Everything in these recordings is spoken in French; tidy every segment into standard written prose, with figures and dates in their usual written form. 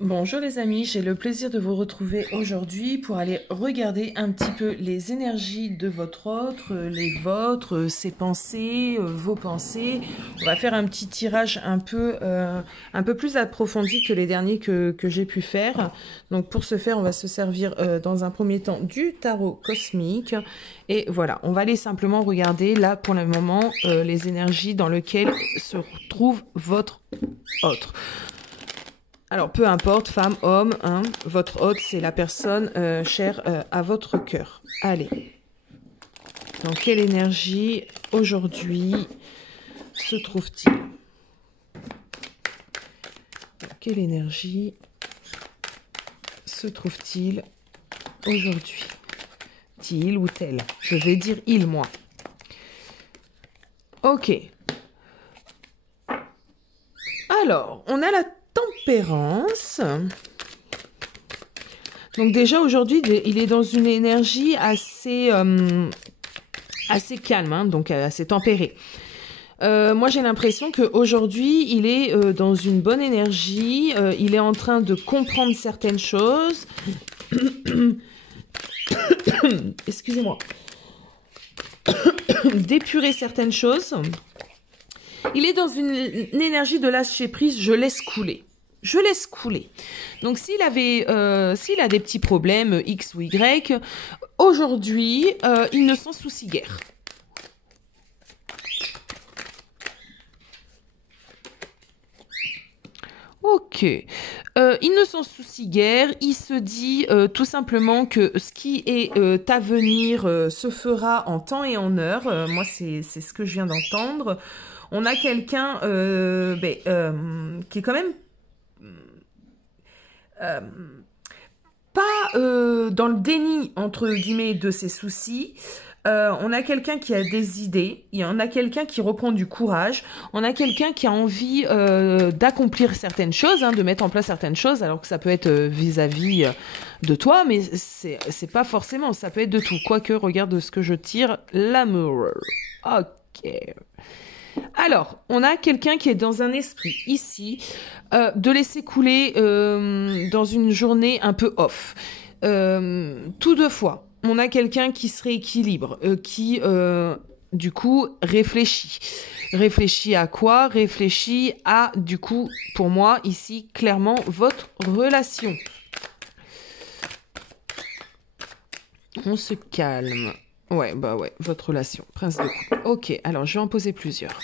Bonjour les amis, j'ai le plaisir de vous retrouver aujourd'hui pour aller regarder un petit peu les énergies de votre autre, les vôtres, ses pensées, vos pensées. On va faire un petit tirage un peu plus approfondi que les derniers que j'ai pu faire. Donc pour ce faire, on va se servir dans un premier temps du tarot cosmique. Et voilà, on va aller simplement regarder là pour le moment les énergies dans lesquelles se trouve votre autre. Alors, peu importe, femme, homme, hein, votre hôte, c'est la personne chère à votre cœur. Allez. Dans quelle énergie, aujourd'hui, se trouve-t-il? Dans quelle énergie se trouve-t-il aujourd'hui? T-il ou tel? Je vais dire il, moi. Ok. Alors, on a la tempérance. Donc déjà, aujourd'hui, il est dans une énergie assez calme, hein, donc assez tempérée. Moi, j'ai l'impression qu'aujourd'hui, il est dans une bonne énergie. Il est en train de comprendre certaines choses. Excusez-moi. D'épurer certaines choses. Il est dans une énergie de lâcher prise. Je laisse couler. Je laisse couler. Donc, s'il a des petits problèmes X ou Y, aujourd'hui, il ne s'en soucie guère. Ok. Il ne s'en soucie guère. Il se dit tout simplement que ce qui est à venir se fera en temps et en heure. Moi, c'est ce que je viens d'entendre. On a quelqu'un qui est quand même euh, pas dans le déni, entre guillemets, de ses soucis. On a quelqu'un qui a des idées, il y en a quelqu'un qui reprend du courage, on a quelqu'un qui a envie d'accomplir certaines choses, hein, de mettre en place certaines choses, alors que ça peut être vis-à-vis de toi, mais c'est pas forcément, ça peut être de tout. Quoique, regarde ce que je tire, l'amour. Ok. Alors, on a quelqu'un qui est dans un esprit ici, de laisser couler dans une journée un peu off. Tout deux fois, on a quelqu'un qui se rééquilibre, qui du coup réfléchit. Réfléchit à quoi? Réfléchit à, du coup, pour moi, ici, clairement, votre relation. On se calme. Ouais, bah ouais, votre relation. Prince de coupe. Ok, alors je vais en poser plusieurs.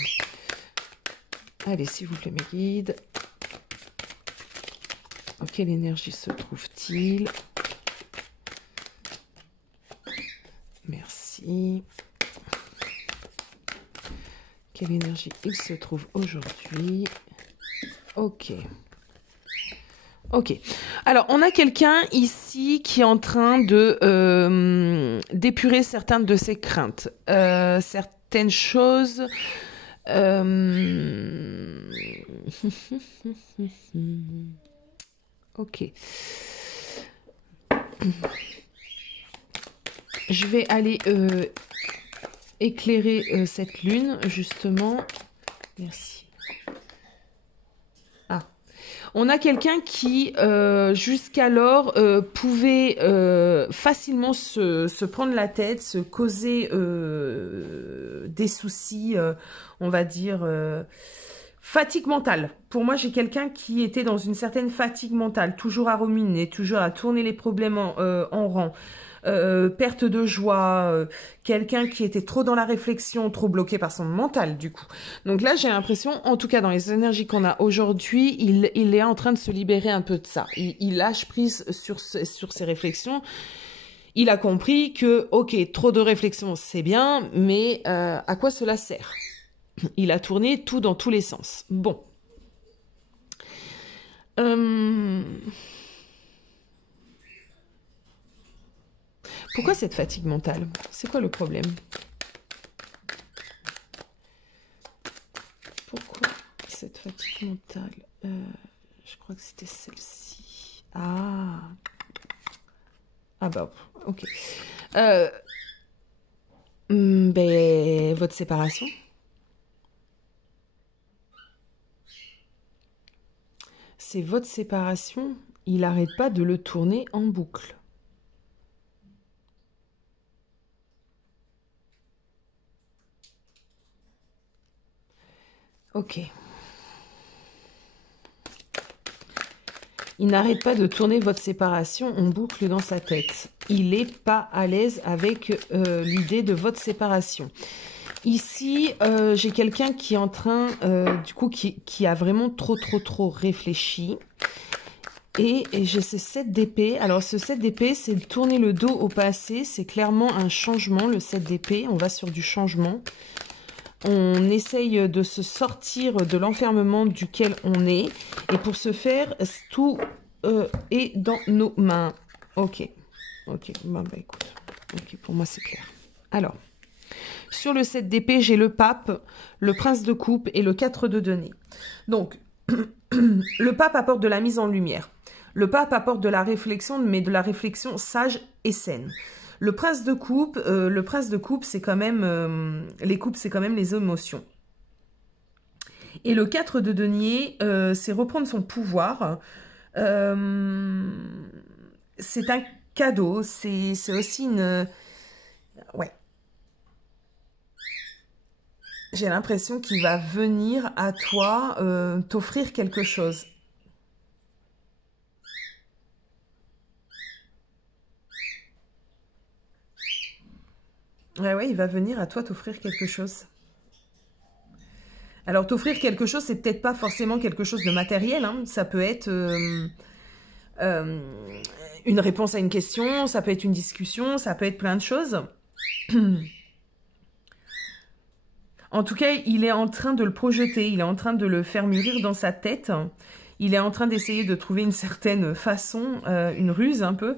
Allez, s'il vous plaît, mes guides. En quelle énergie se trouve-t-il? Merci. Quelle énergie il se trouve aujourd'hui? Ok. Ok. Alors, on a quelqu'un ici qui est en train de d'épurer certaines de ses craintes. Certaines choses... ok. Je vais aller éclairer cette lune, justement. Merci. Ah. On a quelqu'un qui, jusqu'alors, pouvait facilement se prendre la tête, se causer des soucis, on va dire, fatigue mentale. Pour moi, j'ai quelqu'un qui était dans une certaine fatigue mentale, toujours à ruminer, toujours à tourner les problèmes en rang. Perte de joie, quelqu'un qui était trop dans la réflexion, trop bloqué par son mental du coup. Donc là j'ai l'impression, en tout cas dans les énergies qu'on a aujourd'hui, il est en train de se libérer un peu de ça. Il lâche prise sur ses réflexions. Il a compris que ok, trop de réflexion c'est bien, mais à quoi cela sert? Il a tourné tout dans tous les sens. Bon. Pourquoi cette fatigue mentale? C'est quoi le problème? Pourquoi cette fatigue mentale? Je crois que c'était celle-ci. Ah. Ah bah, ok. Ben, votre séparation? c'est votre séparation. Il n'arrête pas de le tourner en boucle. Ok. Il n'arrête pas de tourner votre séparation en boucle dans sa tête. Il n'est pas à l'aise avec l'idée de votre séparation. Ici, j'ai quelqu'un qui est en train, du coup, qui a vraiment trop réfléchi. Et j'ai ce 7 d'épée. Alors, ce 7 d'épée, c'est de tourner le dos au passé. C'est clairement un changement, le 7 d'épée. On va sur du changement. On essaye de se sortir de l'enfermement duquel on est. Et pour ce faire, tout est dans nos mains. Ok. Ok. Bon, bah écoute. Ok, pour moi, c'est clair. Alors, sur le 7 d'épée, j'ai le pape, le prince de coupe et le 4 de denier. Donc, le pape apporte de la mise en lumière. Le pape apporte de la réflexion, mais de la réflexion sage et saine. Le prince de coupe, c'est quand même les coupes, c'est quand même les émotions. Et le 4 de denier, c'est reprendre son pouvoir. C'est un cadeau, c'est aussi une... Ouais. J'ai l'impression qu'il va venir à toi t'offrir quelque chose. Ouais, il va venir à toi t'offrir quelque chose. Alors, t'offrir quelque chose, c'est peut-être pas forcément quelque chose de matériel. Hein. Ça peut être une réponse à une question, ça peut être une discussion, ça peut être plein de choses. En tout cas, il est en train de le projeter, il est en train de le faire mûrir dans sa tête. Il est en train d'essayer de trouver une certaine façon, une ruse un peu.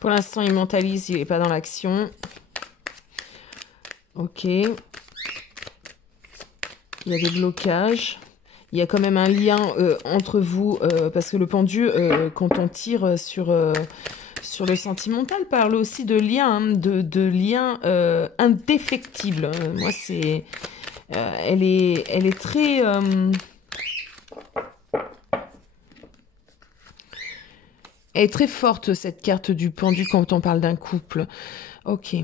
Pour l'instant, il mentalise, il n'est pas dans l'action. Ok. Il y a des blocages. Il y a quand même un lien entre vous, parce que le pendu, quand on tire sur le sentimental, parle aussi de lien, hein, de lien indéfectible. Moi, c'est... elle est très... elle est très forte, cette carte du pendu, quand on parle d'un couple. Ok.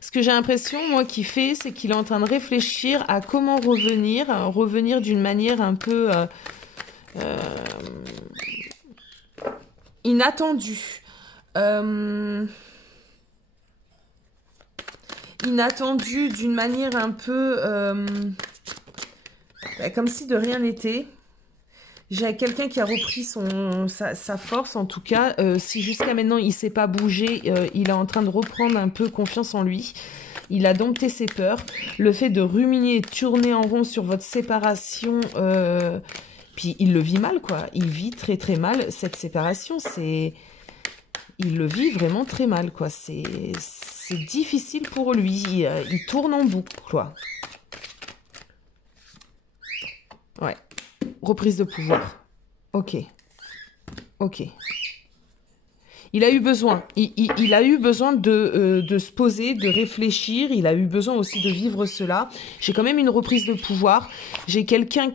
Ce que j'ai l'impression, moi, qu'il fait, c'est qu'il est en train de réfléchir à comment revenir d'une manière un peu inattendue. Inattendue d'une manière un peu comme si de rien n'était. J'ai quelqu'un qui a repris sa force, en tout cas. Si jusqu'à maintenant, il ne s'est pas bougé, il est en train de reprendre un peu confiance en lui. Il a dompté ses peurs. Le fait de ruminer et tourner en rond sur votre séparation, puis il le vit mal, quoi. Il vit très mal cette séparation. Il le vit vraiment très mal, quoi. C'est difficile pour lui. Il tourne en boucle, quoi. Ouais. Reprise de pouvoir. Ok. Ok. Il a eu besoin. Il a eu besoin de se poser, de réfléchir. Il a eu besoin aussi de vivre cela. J'ai quand même une reprise de pouvoir. J'ai quelqu'un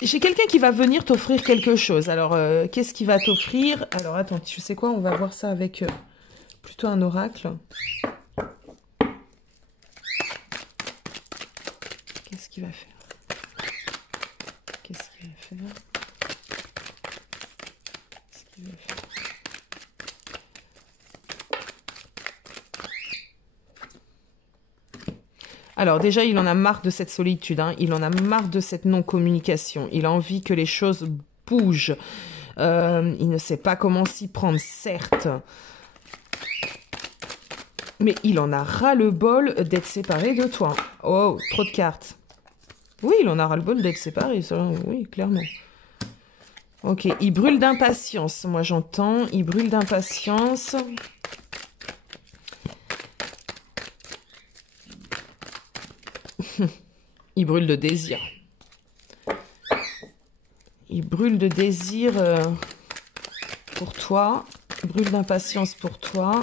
j'ai quelqu'un qui va venir t'offrir quelque chose. Alors, qu'est-ce qu'il va t'offrir? Alors, attends, tu sais quoi? On va voir ça avec plutôt un oracle. Qu'est-ce qu'il va faire? Qu'est-ce qu'il va faire? Qu'est-ce qu'il va faire? Alors déjà, il en a marre de cette solitude, hein. Il en a marre de cette non-communication. Il a envie que les choses bougent. Il ne sait pas comment s'y prendre, certes. Mais il en a ras-le-bol d'être séparé de toi. Oh, trop de cartes. Oui, il en a ras-le-bol d'être séparé, ça, oui, clairement. Ok, il brûle d'impatience. Moi, j'entends. Il brûle d'impatience. Il brûle de désir. Il brûle de désir pour toi. Il brûle d'impatience pour toi.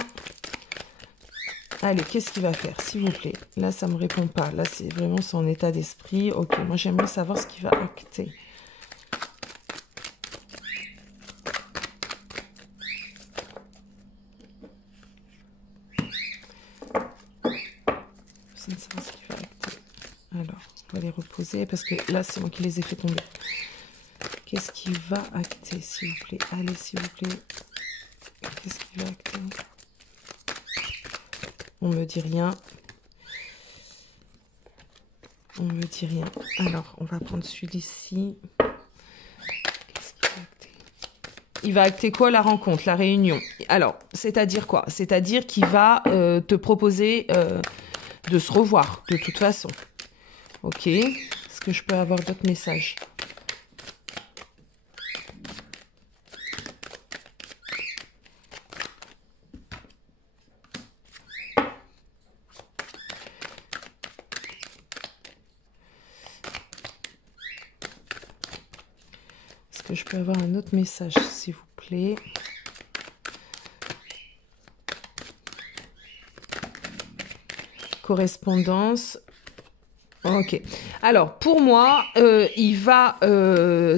Allez, qu'est-ce qu'il va faire, s'il vous plaît? Là, ça ne me répond pas. Là, c'est vraiment son état d'esprit. Ok, moi, j'aimerais savoir ce qu'il va acter. Je ne sais pas ce qu'il va acter. Alors, on va les reposer parce que là, c'est moi qui les ai fait tomber. Qu'est-ce qu'il va acter, s'il vous plaît? Allez, s'il vous plaît. Qu'est-ce qu'il va acter? On me dit rien. On me dit rien. Alors, on va prendre celui-ci. Qu'est-ce qu'il va acter? Il va acter quoi, la rencontre, la réunion? Alors, c'est-à-dire quoi? C'est-à-dire qu'il va te proposer de se revoir, de toute façon. Ok. Est-ce que je peux avoir d'autres messages? Est-ce que je peux avoir un autre message, s'il vous plaît? Correspondance. Ok. Alors, pour moi, il va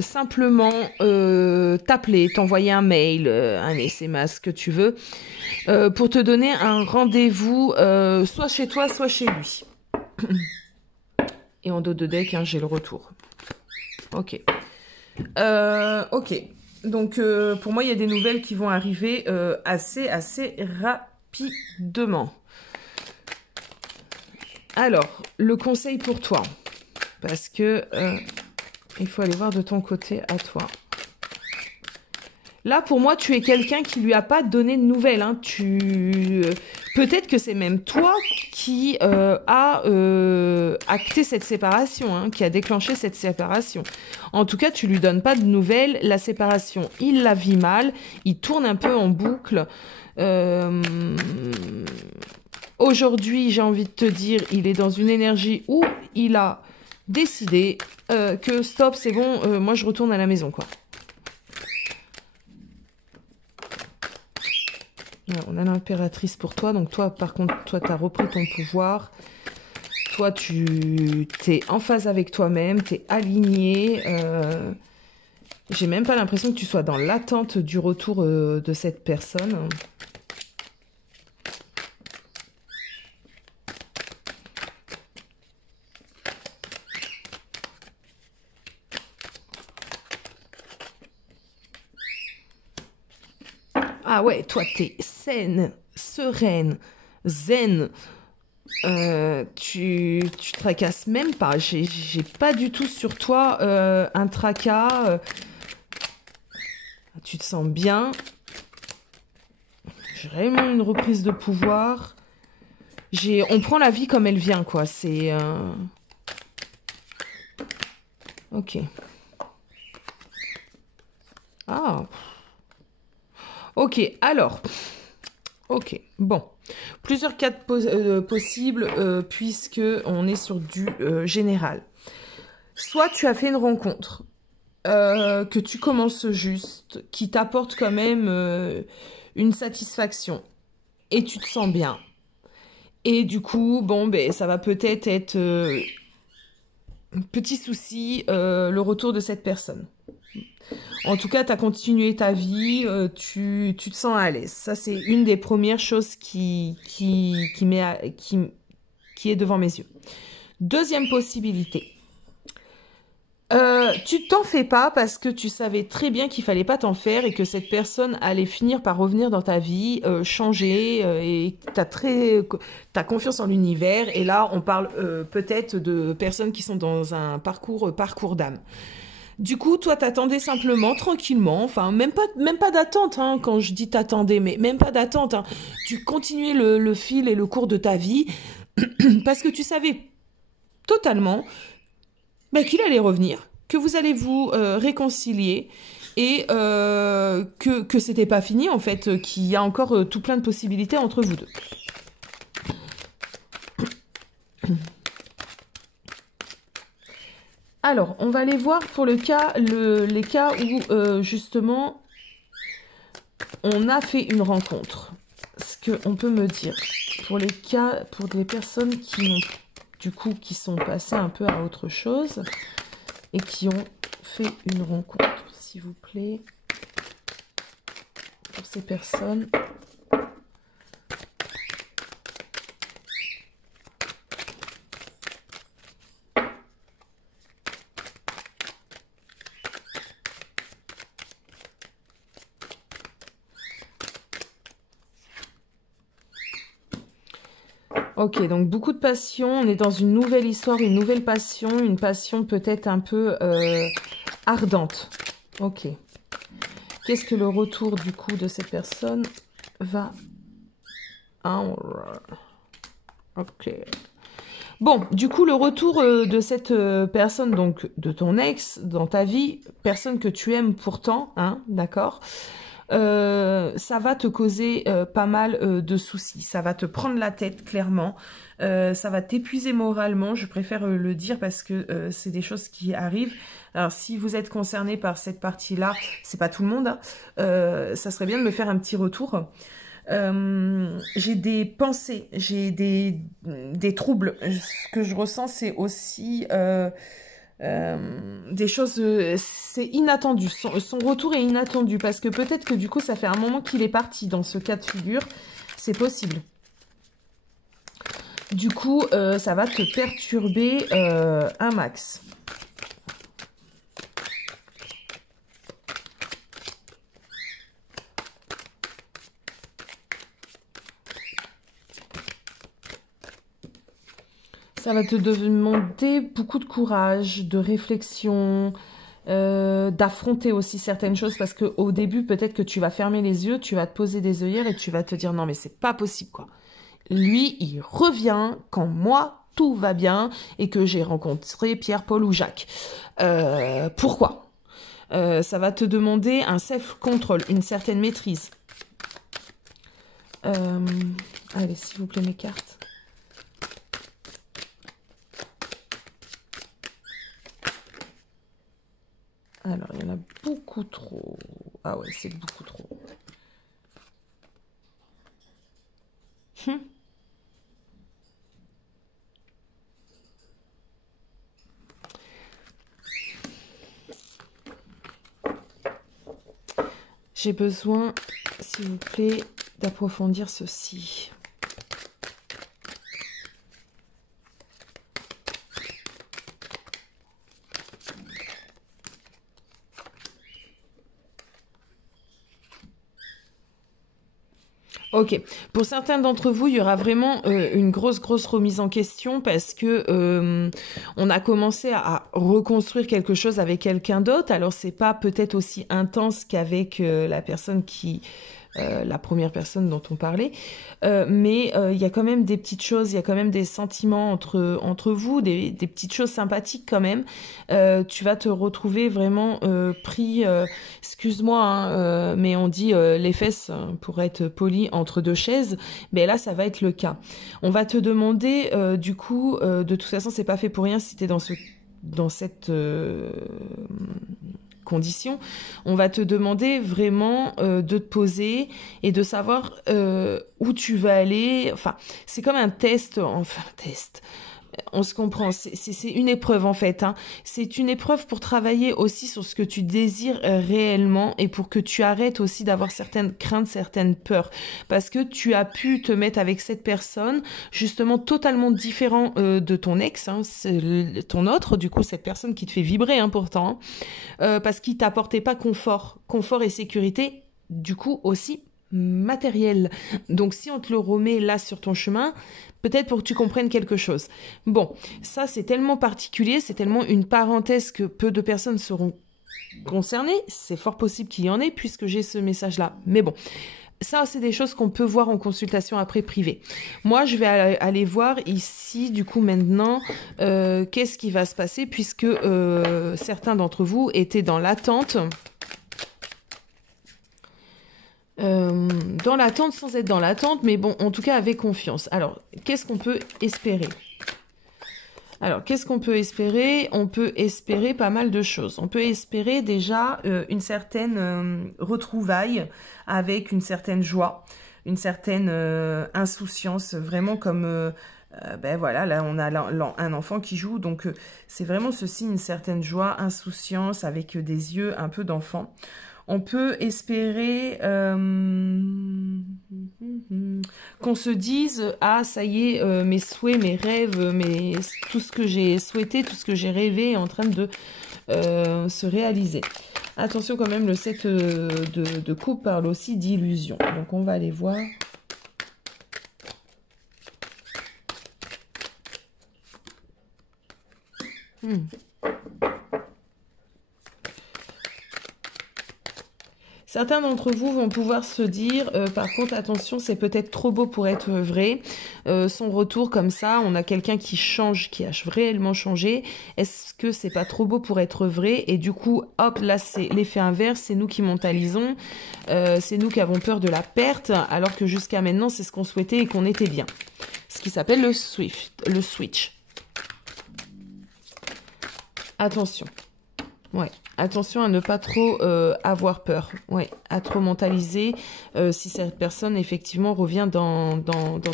simplement t'appeler, t'envoyer un mail, un SMS, ce que tu veux, pour te donner un rendez-vous, soit chez toi, soit chez lui. Et en dos de deck, hein, j'ai le retour. Ok. Ok. Donc, pour moi, il y a des nouvelles qui vont arriver assez rapidement. Alors, le conseil pour toi, parce que il faut aller voir de ton côté à toi. Là, pour moi, tu es quelqu'un qui lui a pas donné de nouvelles. Hein. Peut-être que c'est même toi qui a acté cette séparation, hein, qui a déclenché cette séparation. En tout cas, tu lui donnes pas de nouvelles. La séparation, il la vit mal. Il tourne un peu en boucle. Aujourd'hui, j'ai envie de te dire, il est dans une énergie où il a décidé que stop, c'est bon, moi je retourne à la maison, quoi. Alors, on a l'impératrice pour toi, donc toi, par contre, toi, tu as repris ton pouvoir. Toi, tu es en phase avec toi-même, tu es aligné. J'ai même pas l'impression que tu sois dans l'attente du retour de cette personne. Ah ouais, toi, t'es saine, sereine, zen. Tu tracasses même pas. J'ai pas du tout sur toi un tracas. Tu te sens bien. J'ai vraiment une reprise de pouvoir. On prend la vie comme elle vient, quoi. C'est... Ok. Ah. Ok, alors... Ok, bon. Plusieurs cas possibles puisque on est sur du général. Soit tu as fait une rencontre que tu commences juste, qui t'apporte quand même une satisfaction et tu te sens bien. Et du coup, bon, ben ça va peut-être être, petit souci, le retour de cette personne. En tout cas, tu as continué ta vie, tu te sens à l'aise. Ça, c'est une des premières choses qui est devant mes yeux. Deuxième possibilité. Tu t'en fais pas parce que tu savais très bien qu'il fallait pas t'en faire et que cette personne allait finir par revenir dans ta vie, changer et t'as confiance en l'univers. Et là, on parle peut-être de personnes qui sont dans un parcours d'âme. Du coup, toi, t'attendais simplement, tranquillement, enfin, même pas d'attente, hein, quand je dis t'attendais, mais même pas d'attente, hein. Tu continuais le fil et le cours de ta vie, parce que tu savais totalement qu'il allait revenir, que vous allez vous réconcilier, et que c'était pas fini, en fait, qu'il y a encore tout plein de possibilités entre vous deux. Alors, on va aller voir pour les cas où, justement, on a fait une rencontre. Ce qu'on peut me dire. Pour les personnes qui sont passées un peu à autre chose et qui ont fait une rencontre, s'il vous plaît. Pour ces personnes. Ok, donc beaucoup de passion, on est dans une nouvelle histoire, une nouvelle passion, une passion peut-être un peu ardente. Ok. Qu'est-ce que le retour du coup de cette personne va... Ok. Bon, du coup, le retour de cette personne, donc de ton ex, dans ta vie, personne que tu aimes pourtant, hein, d'accord, ça va te causer pas mal de soucis. Ça va te prendre la tête, clairement. Ça va t'épuiser moralement. Je préfère le dire parce que c'est des choses qui arrivent. Alors, si vous êtes concerné par cette partie-là, c'est pas tout le monde, hein, ça serait bien de me faire un petit retour. J'ai des pensées, j'ai des troubles. Ce que je ressens, c'est aussi... des choses, c'est inattendu, son retour est inattendu, parce que peut-être que du coup ça fait un moment qu'il est parti dans ce cas de figure, c'est possible. Du coup ça va te perturber un max. Ça va te demander beaucoup de courage, de réflexion, d'affronter aussi certaines choses, parce qu'au début, peut-être que tu vas fermer les yeux, tu vas te poser des œillères et tu vas te dire non mais c'est pas possible quoi. Lui, il revient quand moi, tout va bien et que j'ai rencontré Pierre, Paul ou Jacques. Pourquoi? Ça va te demander un self-control, une certaine maîtrise. Allez, s'il vous plaît, mes cartes. Alors, il y en a beaucoup trop. Ah ouais, c'est beaucoup trop. J'ai besoin, s'il vous plaît, d'approfondir ceci. Ok, pour certains d'entre vous, il y aura vraiment une grosse remise en question parce que on a commencé à reconstruire quelque chose avec quelqu'un d'autre. Alors c'est pas peut-être aussi intense qu'avec la personne la première personne dont on parlait, mais il y a quand même des petites choses, il y a quand même des sentiments entre vous, des petites choses sympathiques quand même. Tu vas te retrouver vraiment pris, excuse-moi, hein, mais on dit les fesses, pour être poli, entre deux chaises, mais là ça va être le cas. On va te demander, du coup, de toute façon c'est pas fait pour rien si t'es dans cette condition, on va te demander vraiment de te poser et de savoir où tu vas aller. Enfin, c'est comme un test, On se comprend, c'est une épreuve en fait, hein. C'est une épreuve pour travailler aussi sur ce que tu désires réellement et pour que tu arrêtes aussi d'avoir certaines craintes, certaines peurs. Parce que tu as pu te mettre avec cette personne, justement totalement différent de ton ex, hein, ton autre, du coup cette personne qui te fait vibrer hein, pourtant, parce qu'il t'apportait pas confort et sécurité, du coup aussi matériel. Donc si on te le remet là sur ton chemin, peut-être pour que tu comprennes quelque chose. Bon, ça c'est tellement particulier, c'est tellement une parenthèse que peu de personnes seront concernées. C'est fort possible qu'il y en ait puisque j'ai ce message-là. Mais bon, ça c'est des choses qu'on peut voir en consultation après privée. Moi je vais aller voir ici du coup maintenant qu'est-ce qui va se passer puisque certains d'entre vous étaient dans l'attente. Dans l'attente sans être dans l'attente, mais bon, en tout cas avec confiance. Alors, qu'est-ce qu'on peut espérer? Alors, qu'est-ce qu'on peut espérer? On peut espérer pas mal de choses. On peut espérer déjà une certaine retrouvaille avec une certaine joie, une certaine insouciance, vraiment comme... ben voilà, là on a un enfant qui joue, donc c'est vraiment ceci, une certaine joie, insouciance avec des yeux un peu d'enfant. On peut espérer qu'on se dise « Ah, ça y est, mes souhaits, mes rêves, tout ce que j'ai souhaité, tout ce que j'ai rêvé est en train de se réaliser. » Attention quand même, le 7 de coupe parle aussi d'illusion. Donc on va aller voir. Certains d'entre vous vont pouvoir se dire, par contre, attention, c'est peut-être trop beau pour être vrai. Son retour comme ça, on a quelqu'un qui change, qui a réellement changé. Est-ce que c'est pas trop beau pour être vrai? Et du coup, hop, là, c'est l'effet inverse. C'est nous qui mentalisons. C'est nous qui avons peur de la perte, alors que jusqu'à maintenant, c'est ce qu'on souhaitait et qu'on était bien. Ce qui s'appelle le switch. Attention. Ouais, attention à ne pas trop avoir peur, ouais, à trop mentaliser si cette personne effectivement revient dans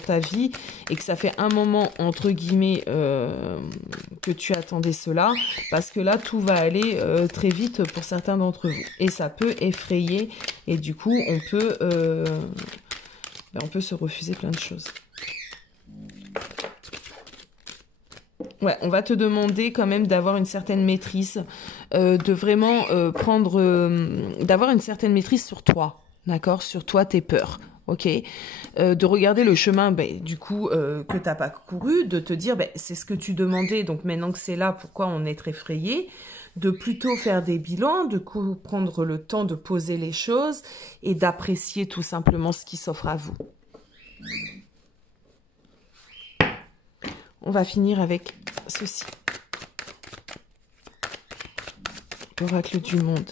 ta vie et que ça fait un moment entre guillemets que tu attendais cela, parce que là tout va aller très vite pour certains d'entre vous et ça peut effrayer et du coup on peut se refuser plein de choses. Ouais, on va te demander quand même d'avoir une certaine maîtrise, de vraiment d'avoir une certaine maîtrise sur toi, d'accord, sur toi, tes peurs, ok, de regarder le chemin, du coup, que t'as pas couru, de te dire, c'est ce que tu demandais, donc maintenant que c'est là, pourquoi on est effrayé, de plutôt faire des bilans, de prendre le temps de poser les choses et d'apprécier tout simplement ce qui s'offre à vous. On va finir avec ceci. L'oracle du monde.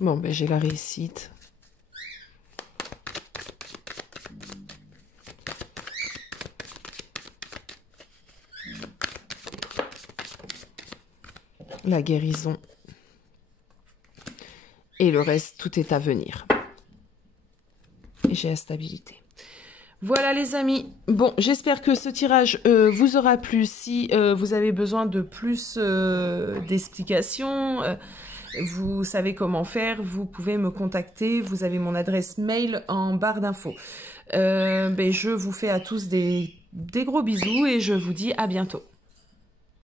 Bon, j'ai la réussite. La guérison. Et le reste, tout est à venir. Et j'ai la stabilité. Voilà les amis. Bon, j'espère que ce tirage vous aura plu. Si vous avez besoin de plus d'explications, vous savez comment faire, vous pouvez me contacter. Vous avez mon adresse mail en barre d'infos. Je vous fais à tous des gros bisous et je vous dis à bientôt.